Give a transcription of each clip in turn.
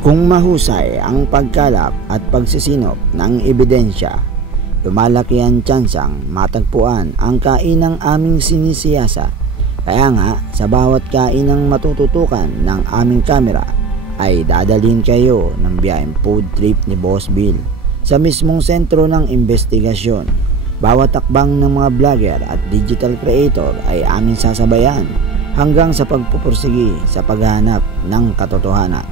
Kung mahusay ang pagkalap at pagsisinop ng ebidensya, lumalaki ang tsansang matagpuan ang kainang aming sinisiyasat. Kaya nga, sa bawat kainang matututukan ng aming kamera, ay dadalhin kayo ng biyaheng food trip ni Boss Bill sa mismong sentro ng investigasyon. Bawat takbang ng mga vlogger at digital creator ay aming sasabayan hanggang sa pagpupursigi sa paghahanap ng katotohanan.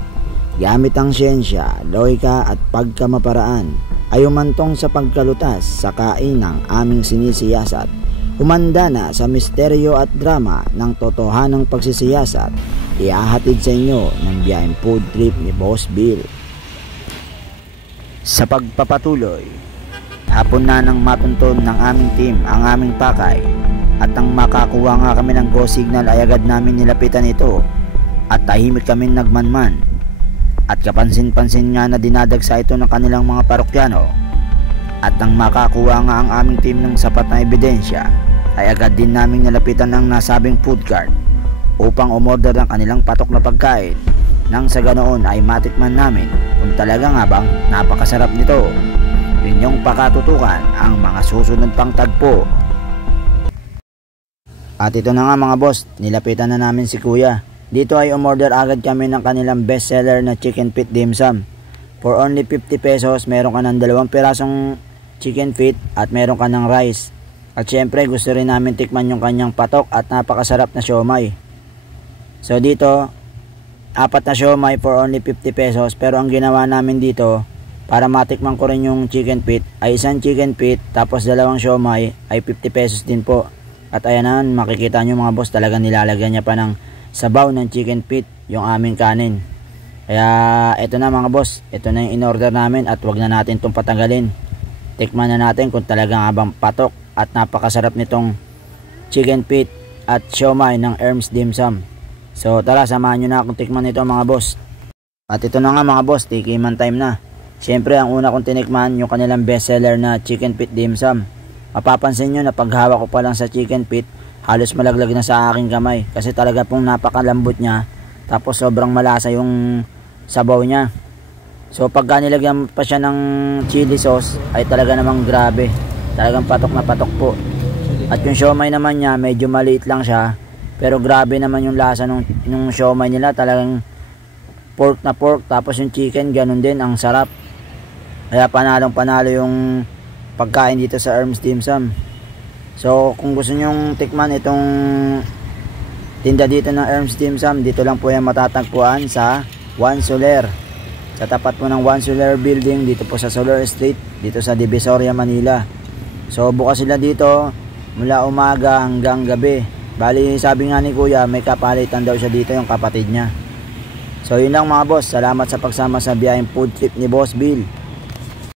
Gamit ang siyensya, lohika at pagkamaparaan ay umantong sa pagkalutas sa kainang aming sinisiyasat. Humanda na sa misteryo at drama ng totohanang pagsisiyasat. Ihahatid sa inyo ng biyaheng food trip ni Boss Bill. Sa pagpapatuloy, hapon na nang matunton ng aming team ang aming pakay, at nang makakuha nga kami ng go signal ay agad namin nilapitan ito at tahimik kami nagmanman. At kapansin-pansin nga na dinadagsa ito ng kanilang mga parokyano. At nang makakuha nga ang aming team ng sapat na ebidensya, ay agad din naming nalapitan ang nasabing food cart upang umorder ng kanilang patok na pagkain, nang sa ganoon ay matikman namin kung talaga nga bang napakasarap nito. Inyong pakatutukan ang mga susunod pang tagpo. At ito na nga mga boss, nilapitan na namin si Kuya. Dito ay umorder agad kami ng kanilang bestseller na chicken feet dim sum. For only 50 pesos, meron ka ng 2 pirasong chicken feet at meron ka ng rice. At syempre gusto rin namin tikman yung kanyang patok at napakasarap na siomay. So dito, 4 na siomay for only 50 pesos. Pero ang ginawa namin dito, para matikman ko rin yung chicken feet, ay isang chicken feet tapos 2 siomay ay 50 pesos din po. At ayan na, makikita nyo mga boss, talagang nilalagyan niya pa ng sabaw ng chicken feet yung aming kanin. Kaya ito na mga boss, ito na yung in-order namin at wag na natin itong patagalin. Tikman na natin kung talagang abang patok at napakasarap nitong chicken feet at siomay ng Erms Dim Sum. So tara, samahan nyo na akong tikman nito mga boss. At ito na nga mga boss, tikiman time na. Syempre ang una kong tinikman yung kanilang bestseller na chicken feet dim sum. Mapapansin nyo na paghawak ko pa lang sa chicken feet, halos malaglag na sa aking kamay kasi talaga pong napakalambot niya, tapos sobrang malasa yung sabaw niya. So pagka nilagyan pa siya ng chili sauce ay talaga namang grabe, talagang patok na patok po. At yung siomay naman niya, medyo maliit lang siya, pero grabe naman yung lasa nung siomay nila, talagang pork na pork. Tapos yung chicken ganun din, ang sarap. Kaya panalong panalo yung pagkain dito sa Erms Dim Sum. So kung gusto nyong tikman itong tinda dito ng Erms Dim Sum, dito lang po yan matatagpuan sa Juan Soler, sa tapat po ng Juan Soler building, dito po sa Soler Street, dito sa Divisoria, Manila. So bukas sila dito mula umaga hanggang gabi. Bali sabi nga ni Kuya, may kapalitan daw siya dito, yung kapatid niya. So yun lang mga boss, salamat sa pagsama sa biyaheng food trip ni Boss Bill.